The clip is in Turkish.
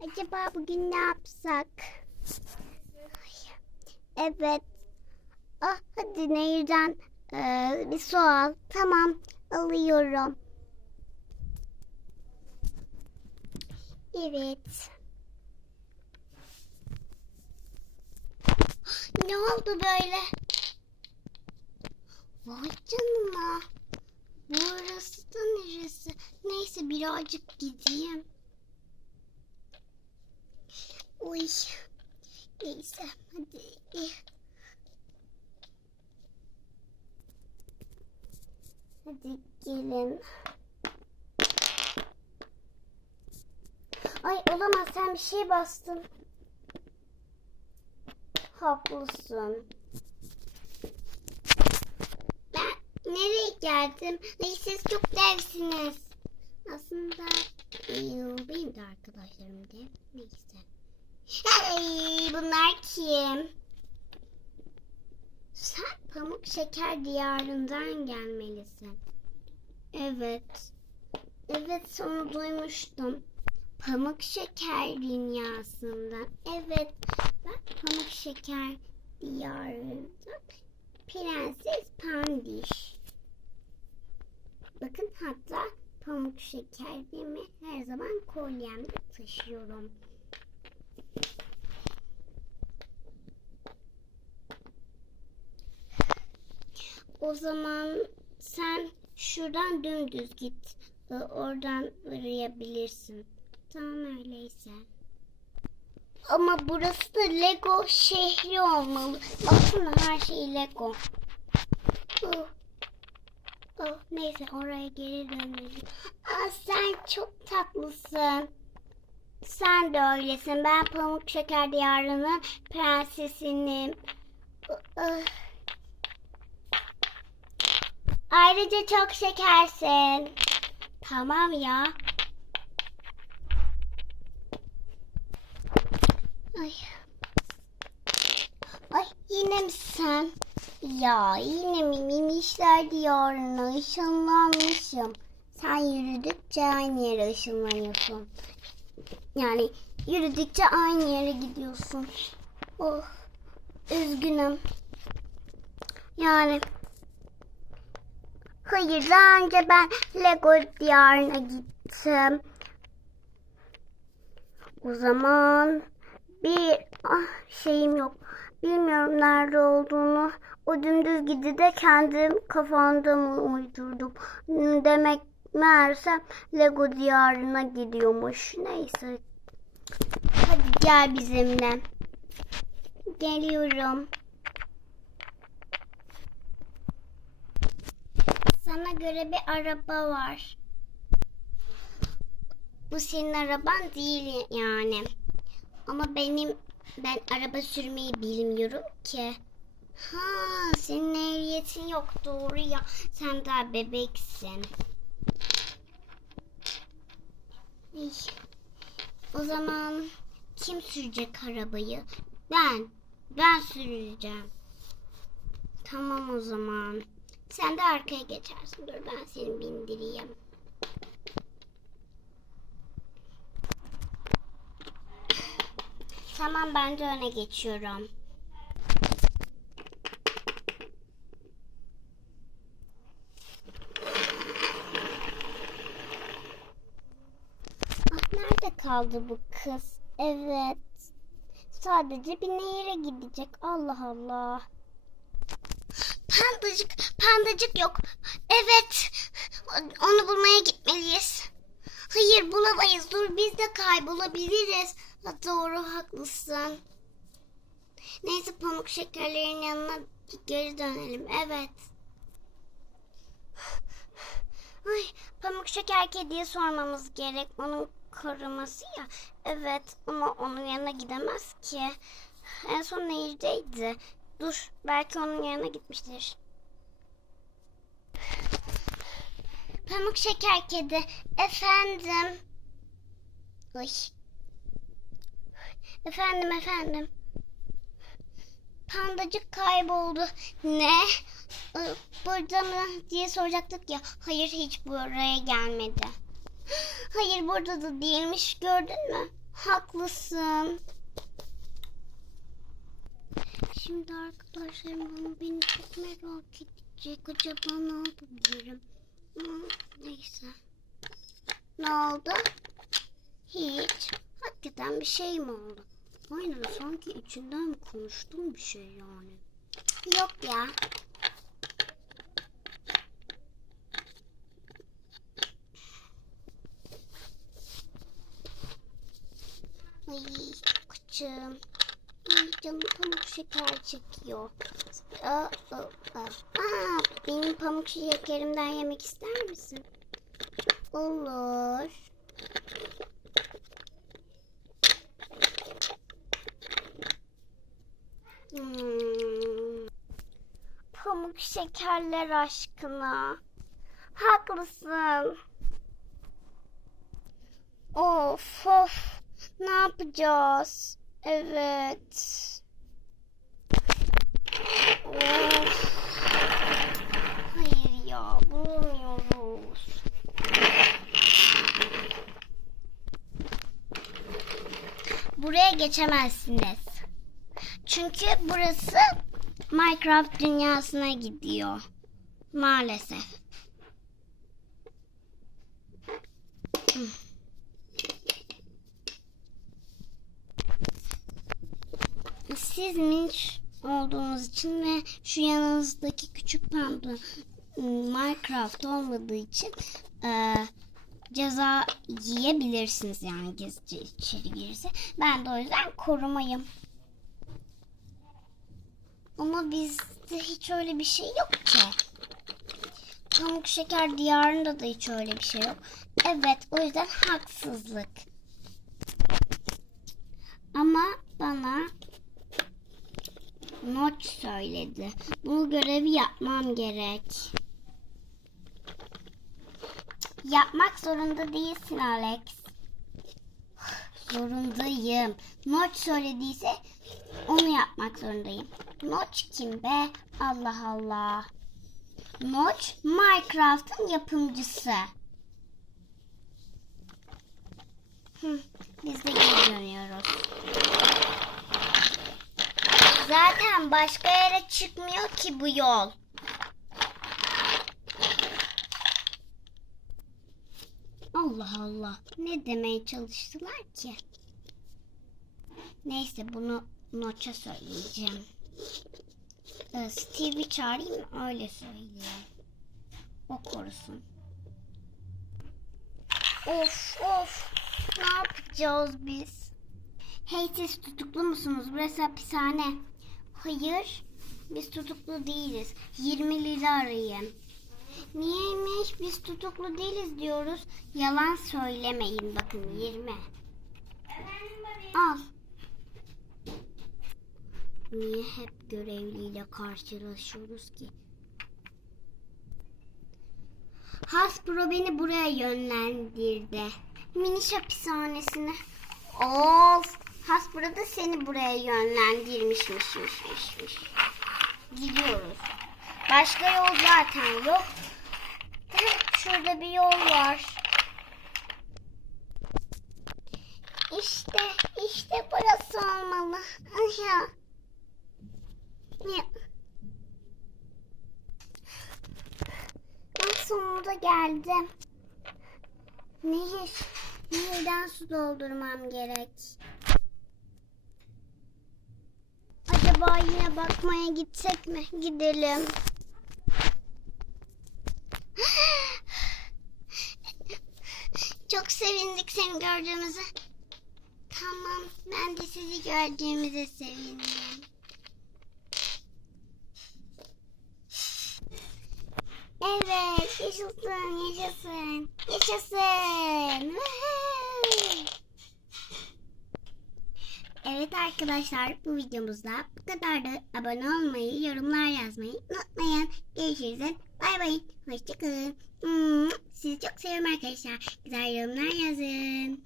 Acaba bugün ne yapsak? Evet. Ah hadi nehirden eee, bir su al. Tamam alıyorum. Evet. Ne oldu böyle? Vay canına. Burası da neresi? Neyse birazcık gideyim. Uy. Neyse hadi. Hadi gelin. Ay olamaz sen bir şey bastın. Haklısın. Ben nereye geldim? Ay siz çok devsiniz. Aslında benim de arkadaşlarım dev. Neyse. Hey, bunlar kim? Sen pamuk şeker diyarından gelmelisin. Evet. Evet onu duymuştum. Pamuk şeker dünyasından. Evet ben pamuk şeker diyarından. Prenses Pandiş. Bakın hatta pamuk şekerimi her zaman kolyemde taşıyorum. O zaman sen şuradan dümdüz git. Ee, Oradan arayabilirsin. Tamam öyleyse. Ama burası da Lego şehri olmalı. Baksana her şey Lego. Oh. Oh, neyse oraya geri dönelim. Aa, sen çok tatlısın. Sen de öylesin. Ben Pamuk Şeker Diyarı'nın prensesinim. Ah. Ayrıca çok şekersin. Tamam ya. Ay. Ay yine mi sen? Ya yine mi mimişler diyarına ışınlanmışım. Sen yürüdükçe aynı yere ışınlanıyorsun. Yani yürüdükçe aynı yere gidiyorsun. Oh. Üzgünüm. Yani Hayır daha önce ben Lego diyarına gittim. O zaman bir ah, şeyim yok. Bilmiyorum nerede olduğunu. O dümdüz gidi de kendim kafamda mı uydurdum. Demek meğerse Lego diyarına gidiyormuş. Neyse. Hadi gel bizimle. Geliyorum. Sana göre bir araba var. Bu senin araban değil yani. Ama benim ben araba sürmeyi bilmiyorum ki. Ha, senin ehliyetin yok doğru ya. Sen daha bebeksin. Ay, O zaman kim sürecek arabayı? Ben. Ben süreceğim. Tamam o zaman. Sen de arkaya geçersin. Dur ben seni bindireyim. Tamam ben de öne geçiyorum. Ah, nerede kaldı bu kız? Evet. Sadece bir nehire gidecek. Allah Allah. Pandacık, pandacık yok. Evet, onu bulmaya gitmeliyiz. Hayır bulamayız. Dur biz de kaybolabiliriz. Doğru haklısın. Neyse pamuk şekerlerin yanına geri dönelim. Evet. Ay, pamuk şeker kediye sormamız gerek. Onun koruması ya. Evet ama onun yanına gidemez ki. En son nehirdeydi. Dur belki onun yanına gitmiştir. Pamuk şeker kedi. Efendim. Ay. Efendim efendim. Pandacık kayboldu. Ne? Burada mı diye soracaktık ya. Hayır hiç buraya gelmedi. Hayır burada da değilmiş gördün mü? Haklısın. Şimdi arkadaşlarım bana beni çok merak edecek. Acaba ne yapabilirim? Hmm, neyse. Ne oldu? Hiç. Hakikaten bir şey mi oldu? Aynen sanki içinden konuştum bir şey yani. Yok ya. Ay kıçım. Canım pamuk şeker çekiyor. Aa, aa, aa. Aa, benim pamuk şekerimden yemek ister misin? Olur. Hmm. Pamuk şekerler aşkına. Haklısın. Of of. Ne yapacağız? Evet. Of. Hayır ya bulamıyoruz. Buraya geçemezsiniz. Çünkü burası Minecraft dünyasına gidiyor. Maalesef. Siz minç olduğunuz için ve şu yanınızdaki küçük panda Minecraft olmadığı için e, ceza yiyebilirsiniz yani gizlice içeri girirse. Ben de o yüzden korumayım. Ama bizde hiç öyle bir şey yok ki. Pamuk şeker diyarında da hiç öyle bir şey yok. Evet o yüzden haksızlık. Ama bana not söyledi. Bu görevi yapmam gerek. Yapmak zorunda değilsin Alex. Zorundayım. Not söylediyse onu yapmak zorundayım. Notch kim be? Allah Allah. Notch Minecraft'ın yapımcısı. Hı, biz de geri dönüyoruz. Zaten başka yere çıkmıyor ki bu yol. Allah Allah. Ne demeye çalıştılar ki? Neyse bunu Noç'a söyleyeceğim. Ee, Steve'i çağırayım öyle söyleyeyim. O korusun. Of of. Ne yapacağız biz? Hey siz tutuklu musunuz? Burası hapishane. Hayır. Biz tutuklu değiliz. 20 lira arayın. Niyeymiş? Biz tutuklu değiliz diyoruz. Yalan söylemeyin. Bakın 20. Al. Niye hep görevliyle karşılaşıyoruz ki? Hasbro beni buraya yönlendirdi. Miniş hapishanesine. Of! Hasbro da seni buraya yönlendirmişmişmişmişmiş. Gidiyoruz. Başka yol zaten yok. Şurada bir yol var. İşte, işte burası olmalı. Aha. Ya. Ben sonunda geldim. Nehir. Nehirden su doldurmam gerek. Acaba yine bakmaya gitsek mi? Gidelim. Çok sevindik seni gördüğümüze. Tamam, ben de sizi gördüğümüze sevindim. Evet, yaşasın, yaşasın, yaşasın. Woohoo! Evet arkadaşlar, bu videomuzda bu kadardı. Abone olmayı, yorumlar yazmayı unutmayın. Görüşürüz. Bay bay. Hoşçakalın. Sizi çok seviyorum arkadaşlar. Güzel yorumlar yazın.